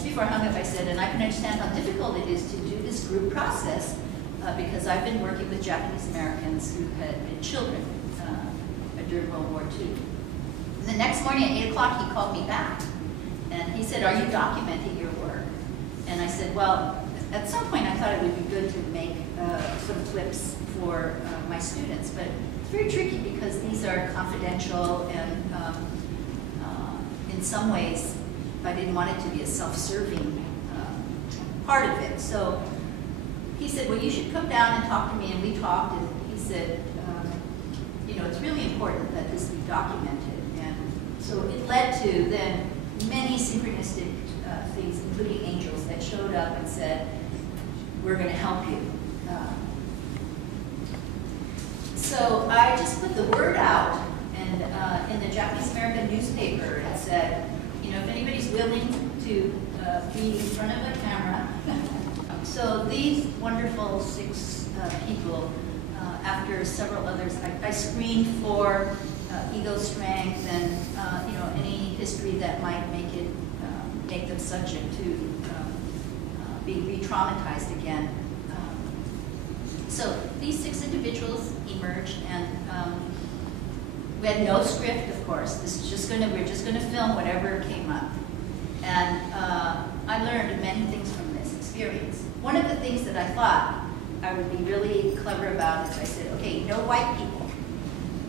just before I hung up, I said, and I can understand how difficult it is to do this group process because I've been working with Japanese Americans who had been children during World War II. And the next morning at 8 o'clock, he called me back. And he said, are you documenting your work? And I said, well, at some point I thought it would be good to make some clips for my students, but it's very tricky because these are confidential and in some ways I didn't want it to be a self-serving part of it. So he said, well, you should come down and talk to me, and we talked, and he said, you know, it's really important that this be documented. And so it led to then many synchronistic things, including angels that showed up and said, we're going to help you. So I just put the word out, and in the Japanese American newspaper it said, you know, if anybody's willing to be in front of a camera. So these wonderful 6 people, after several others, I screened for ego strength and you know, any history that might make them subject to being re-traumatized again. So these 6 individuals emerged, and we had no script, of course. This is just we're just gonna film whatever came up. And I learned many things from this experience. One of the things that I thought I would be really clever about is I said, okay, no white people.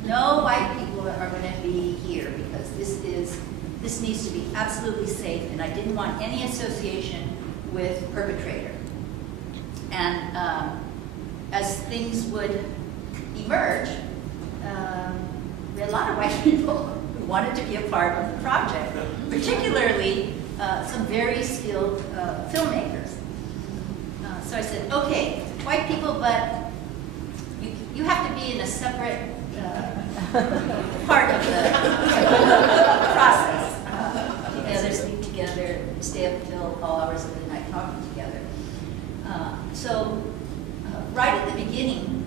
No white people are gonna be here because this needs to be absolutely safe, and I didn't want any association with perpetrator. And as things would emerge, we had a lot of white people who wanted to be a part of the project, particularly some very skilled filmmakers. So I said, okay, white people, but you have to be in a separate part of the process. Together, sleep together, stay up till all hours of the night talking together. So right at the beginning,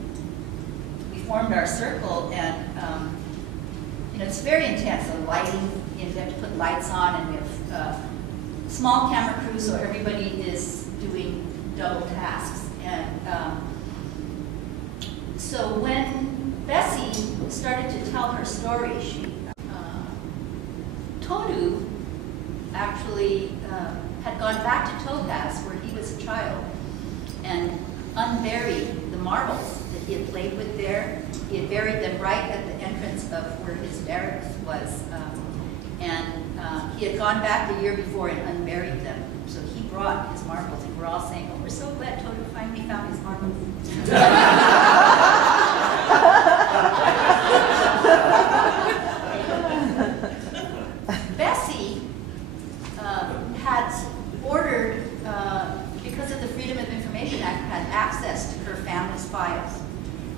we formed our circle, and you know, it's very intense. The lighting, you know, we have to put lights on, and we have small camera crew, so everybody is doing double tasks. And so when Bessie started to tell her story, Toru actually had gone back to Topaz, where he was a child, and unburied the marbles that he had played with there. He had buried them right at the entrance of where his barracks was. He had gone back the year before and unburied them. So he brought his marbles, and we're all saying, oh, we're so glad Toru finally found his marbles. Bessie had ordered, because of the Freedom of Information Act, had access to her family's files.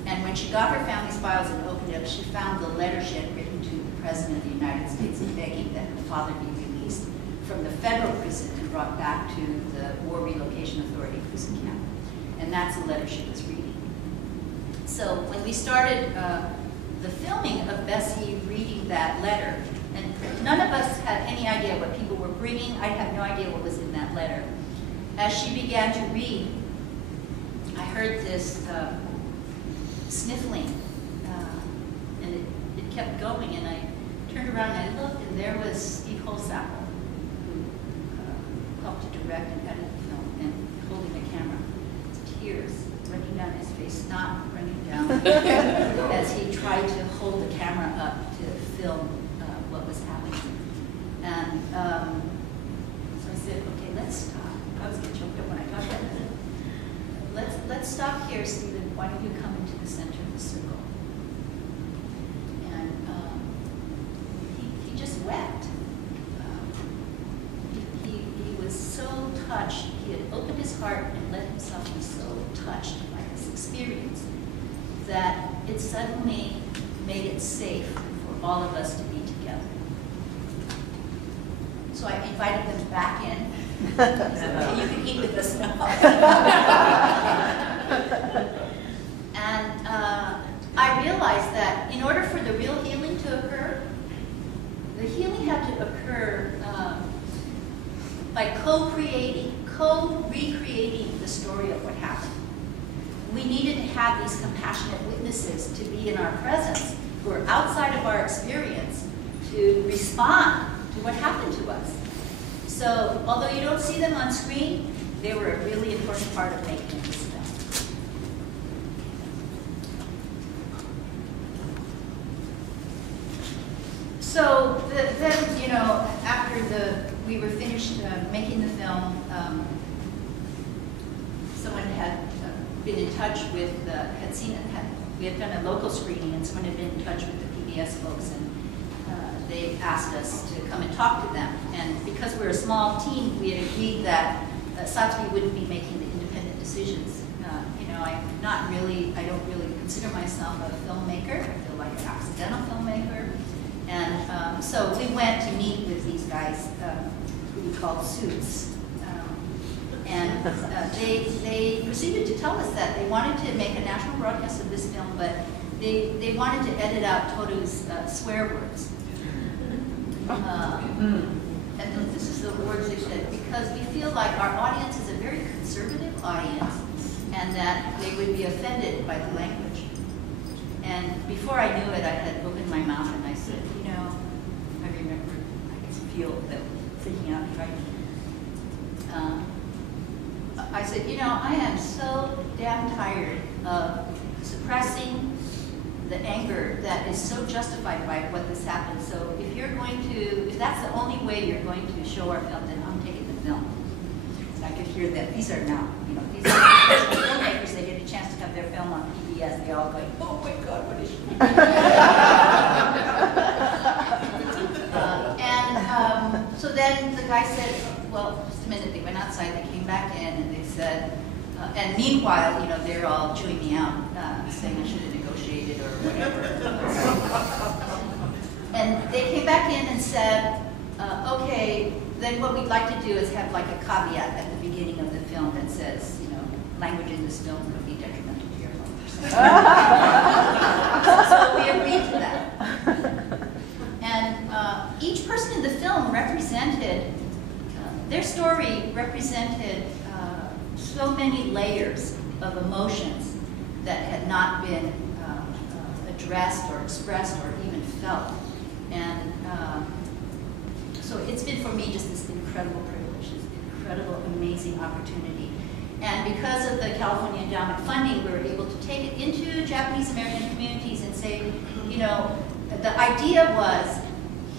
And when she got her family's files and opened it up, she found the letter she had written to the President of the United States begging that her father be released from the federal prison and brought back to the War Relocation Authority prison camp. And that's the letter she was reading. So when we started the filming of Bessie reading that letter, and none of us had any idea what people were bringing. I had no idea what was in that letter. As she began to read, I heard this sniffling, and it kept going, and I turned around and I looked, and there was Steve Holsapple, who helped to direct and edit the film, and holding the camera. Tears running down his face, snot running down, as he tried to hold the camera up to film what was happening. And so I said, okay, let's stop. I was getting choked up when I got that. Let's stop here, Stephen. Why don't you come into the center of the circle? And he just wept. He was so touched. He had opened his heart and let himself be so touched by this experience that it suddenly made it safe for all of us to be together. So I invited them back in. So you can eat with us now. And I realized that in order for the real healing to occur, the healing had to occur by co-recreating the story of what happened. We needed to have these compassionate witnesses to be in our presence, who are outside of our experience, to respond to what happened to us. So, although you don't see them on screen, they were a really important part of making this film. So then, you know, after we were finished making the film, someone had been in touch with, we had done a local screening, and someone had been in touch with the PBS folks, and they asked us to come and talk to them. And because we're a small team, we had agreed that Satsuki wouldn't be making the independent decisions. You know, I don't really consider myself a filmmaker. I feel like an accidental filmmaker. And so we went to meet with these guys who we called Suits. And they proceeded to tell us that they wanted to make a national broadcast of this film, but they wanted to edit out Toru's swear words. And this is the words they said, because we feel like our audience is a very conservative audience, and that they would be offended by the language. And before I knew it, I had opened my mouth and I said, you know, I remember, I could feel that freaking out, right? I said, you know, I am so damn tired of suppressing the anger that is so justified by what this happened. So if that's the only way you're going to show our film, then I'm taking the film. And I could hear that these are now, you know, these are professional filmmakers. They get a chance to have their film on PBS. They all going, oh my God, what is she doing? So then the guy said, well, just a minute. They went outside. They came back in and they said, and meanwhile, you know, they're all chewing me out, saying I should have negotiated or whatever. And they came back in and said, okay, then what we'd like to do is have like a caveat at the beginning of the film that says, you know, language in this film could be detrimental to your home. So we agreed to that. And each person in the film represented, their story represented so many layers of emotions that had not been addressed or expressed or even felt. And so it's been for me just this incredible privilege, this incredible, amazing opportunity. And because of the California Endowment funding, we were able to take it into Japanese American communities and say, you know, the idea was,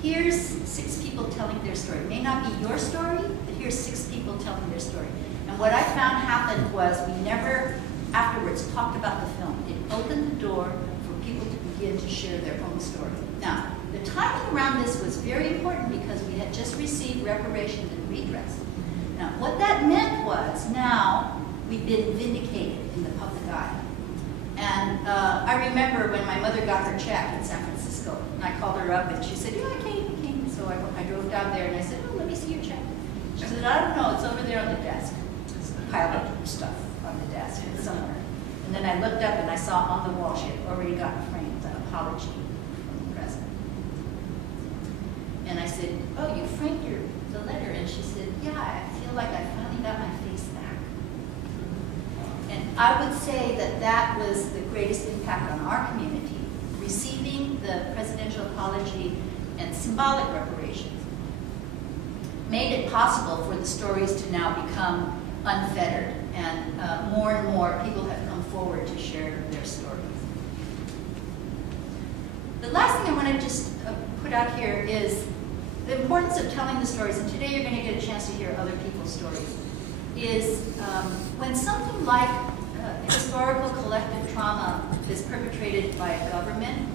here's 6 people telling their story. It may not be your story, but here's 6 people telling their story. And what I found happened was we never afterwards talked about the film. It opened the door for people to begin to share their own story. Now, the timing around this was very important because we had just received reparations and redress. Now, what that meant was now we'd been vindicated in the public eye. And I remember when my mother got her check in San Francisco, and I called her up and she said, yeah, I came. So I drove down there and I said, oh, let me see your check. She said, I don't know, it's over there on the desk. It's piled up stuff on the desk somewhere. And then I looked up and I saw on the wall she had already gotten framed an apology from the president. And I said, oh, you framed the letter? And she said, yeah, I feel like I finally got my face back. And I would say that that was the greatest impact on our community, receiving the presidential apology and symbolic reparations made it possible for the stories to now become unfettered, and more people have come forward to share their stories. The last thing I want to just put out here is the importance of telling the stories, and today you're going to get a chance to hear other people's stories, is when something like historical collective trauma is perpetrated by a government,